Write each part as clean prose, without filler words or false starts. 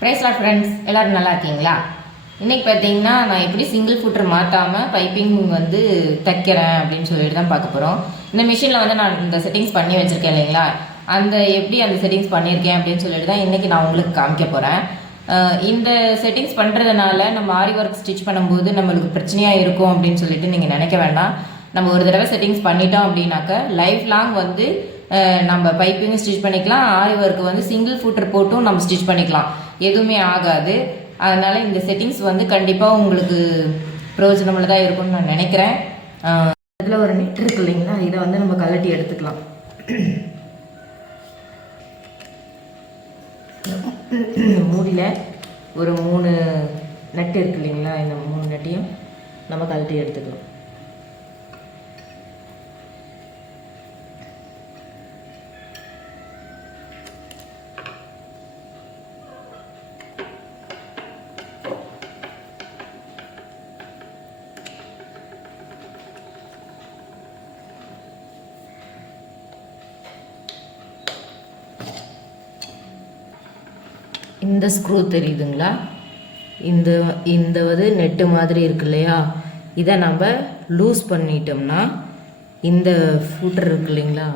Price lot friends, எல்லோரும் நல்லா இருக்கீங்களா? இன்றைக்கி பார்த்தீங்கன்னா நான் எப்படி சிங்கிள் ஃபுட்டர் மாற்றாமல் பைப்பிங் வந்து தைக்கிறேன் அப்படின்னு சொல்லிட்டு தான் பார்க்க போகிறோம். இந்த மிஷினில் வந்து நான் இந்த செட்டிங்ஸ் பண்ணி வச்சுருக்கேன் இல்லைங்களா, எப்படி அந்த செட்டிங்ஸ் பண்ணியிருக்கேன் அப்படின்னு சொல்லிட்டு தான் இன்றைக்கி நான் உங்களுக்கு காமிக்க போகிறேன். இந்த செட்டிங்ஸ் பண்ணுறதுனால நம்ம ஆரி ஒர்க் ஸ்டிச் பண்ணும்போது நம்மளுக்கு பிரச்சனையாக இருக்கும் அப்படின்னு சொல்லிட்டு நீங்கள் நினைக்க வேண்டாம். நம்ம ஒரு தடவை செட்டிங்ஸ் பண்ணிட்டோம் அப்படின்னாக்க லைஃப் லாங் வந்து நம்ம பைப்பிங்கும் ஸ்டிச் பண்ணிக்கலாம், ஆரி ஒர்க்கு வந்து சிங்கிள் ஃபுட்டர் போட்டும் நம்ம ஸ்டிச் பண்ணிக்கலாம், எதுவுமே ஆகாது. அதனால் இந்த செட்டிங்ஸ் வந்து கண்டிப்பாக உங்களுக்கு பிரயோஜனமுள்ளதாக இருக்கும்னு நான் நினைக்கிறேன். இதில் ஒரு நெட் இருக்கு இல்லைங்களா, இதை வந்து நம்ம கழட்டி எடுத்துக்கலாம். மூடியில் ஒரு 3 நட்டு இருக்கு இல்லைங்களா, இந்த 3 நட்டையும் நம்ம கழட்டி எடுத்துக்கலாம். இந்த ஸ்க்ரூ தெரியுதுங்களா, இந்த நெட்டு மாதிரி இருக்கு இல்லையா, இதை நம்ம லூஸ் பண்ணிட்டோம்னா இந்த ஃபூட்டர் இருக்கு இல்லைங்களா,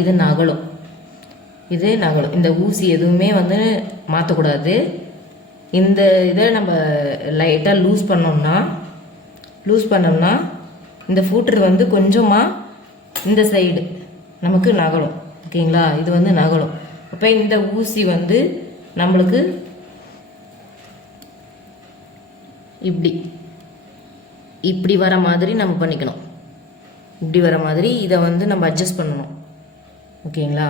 இது நகலும். இந்த ஊசி எதுவுமே வந்து மாற்றக்கூடாது. இந்த இதை நம்ம லைட்டாக லூஸ் பண்ணோம்னா இந்த ஃபூட்டர் வந்து கொஞ்சமாக இந்த சைடு நமக்கு நகலும். ஓகேங்களா, இது வந்து நகலும். அப்போ இந்த ஊசி வந்து நம்மளுக்கு இப்படி வர மாதிரி நம்ம பண்ணிக்கணும். இப்படி வர மாதிரி இதை வந்து நம்ம அட்ஜஸ்ட் பண்ணணும். ஓகேங்களா,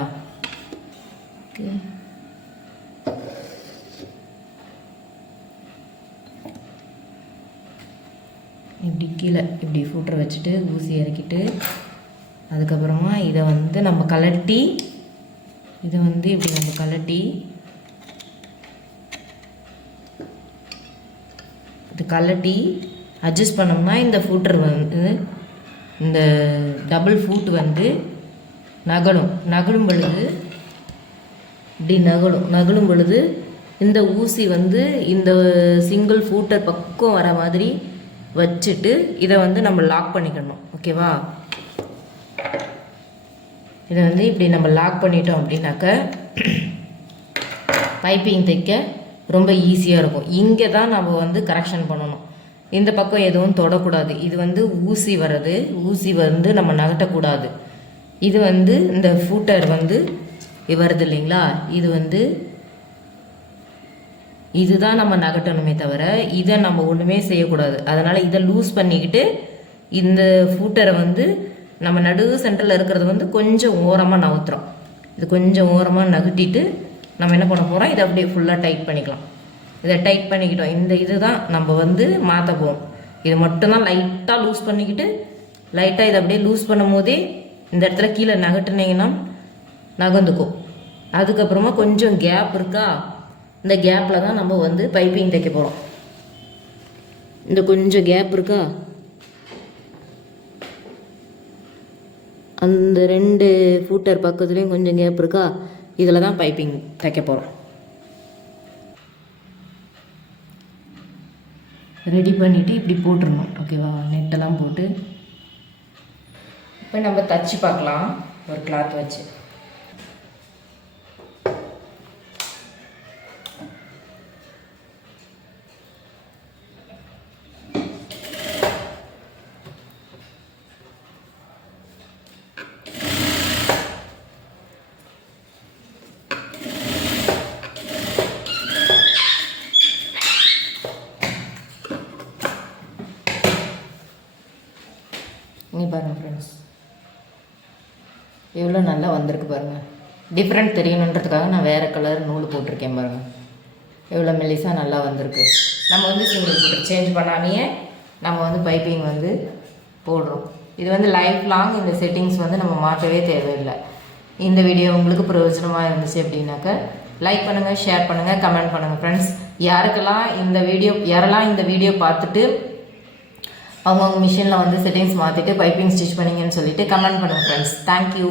இப்படி கீழே இப்படி ஃபூட்டரை வச்சுட்டு ஊசி இறக்கிட்டு அதுக்கப்புறமா இதை வந்து நம்ம கழட்டி அட்ஜஸ்ட் பண்ணோம்னா இந்த ஃபூட்டர் வந்து இந்த டபுள் ஃபூட் வந்து நகலும் பொழுது இந்த ஊசி வந்து இந்த சிங்கிள் ஃபூட்டர் பக்கம் வர மாதிரி வச்சுட்டு இதை வந்து நம்ம லாக் பண்ணிக்கணும். ஓகேவா, இதை வந்து இப்படி நம்ம லாக் பண்ணிட்டோம் அப்படின்னாக்க பைப்பிங் தைக்க ரொம்ப ஈஸியாக இருக்கும். இங்கே தான் நம்ம வந்து கரெக்ஷன் பண்ணணும். இந்த பக்கம் எதுவும் தொடக்கூடாது. இது வந்து ஊசி வந்து நம்ம நகட்டக்கூடாது. இது வந்து இந்த ஃபூட்டர் வந்து வருது இல்லைங்களா, இதுதான் நம்ம நகட்டணுமே தவிர இதை நம்ம ஒன்றுமே செய்யக்கூடாது. அதனால் இதை லூஸ் பண்ணிக்கிட்டு இந்த ஃபூட்டரை வந்து நம்ம நடு சென்டரில் இருக்கிறது வந்து கொஞ்சம் ஓரமாக நவுத்துறோம். இது கொஞ்சம் ஓரமாக நகட்டிட்டு நம்ம என்ன பண்ண போகிறோம், இதை அப்படியே ஃபுல்லாக டைட் பண்ணிக்கலாம். இதை டைட் பண்ணிக்கிட்டோம். இந்த இதுதான் நம்ம வந்து மாற்ற போகிறோம். இது மட்டும்தான் லைட்டாக லூஸ் பண்ணிக்கிட்டு லைட்டாக இதை அப்படியே லூஸ் பண்ணும் போதே இந்த இடத்துல கீழே நகட்டுனீங்கன்னா நகர்ந்துக்கும். அதுக்கப்புறமா கொஞ்சம் கேப் இருக்கா, இந்த கேப்பில் தான் நம்ம வந்து பைப்பிங் தைக்க போகிறோம். இந்த கொஞ்சம் கேப் இருக்கா, அந்த 2 ஃபூட்டர் பக்கத்துலேயும் கொஞ்சம் கேப் இருக்கா, இதில் தான் பைப்பிங் தைக்க போகிறோம். ரெடி பண்ணிவிட்டு இப்படி போட்டுடணும். ஓகேவா, நெட்டெல்லாம் போட்டு இப்போ நம்ம தச்சு பார்க்கலாம் ஒரு கிளாத் வச்சு. பாருங்கள் ஃப்ரெண்ட்ஸ், எவ்வளோ நல்லா வந்திருக்கு பாருங்கள். டிஃப்ரெண்ட் தெரியணுன்றதுக்காக நான் வேறு கலர் நூல் போட்டிருக்கேன் பாருங்கள். எவ்வளோ மெலிசாக நல்லா வந்திருக்கு. நம்ம வந்து சிங்கிள் ஃபுட்டர் சேஞ்ச் பண்ணாமையே நம்ம வந்து பைப்பிங் வந்து போடுறோம். இது வந்து லைஃப் லாங் இந்த செட்டிங்ஸ் வந்து நம்ம மாற்றவே தேவையில்லை. இந்த வீடியோ உங்களுக்கு பிரயோஜனமாக இருந்துச்சு அப்படின்னாக்க லைக் பண்ணுங்கள், ஷேர் பண்ணுங்கள், கமெண்ட் பண்ணுங்கள் ஃப்ரெண்ட்ஸ். யாரெல்லாம் இந்த வீடியோ பார்த்துட்டு அவங்கவுங்க மிஷினில் வந்து செட்டிங்ஸ் மாற்றிட்டு பைப்பிங் ஸ்டிச் பண்ணிங்கன்னு சொல்லிட்டு கமெண்ட் பண்ணுங்கள் ஃப்ரெண்ட்ஸ். தேங்க்யூ.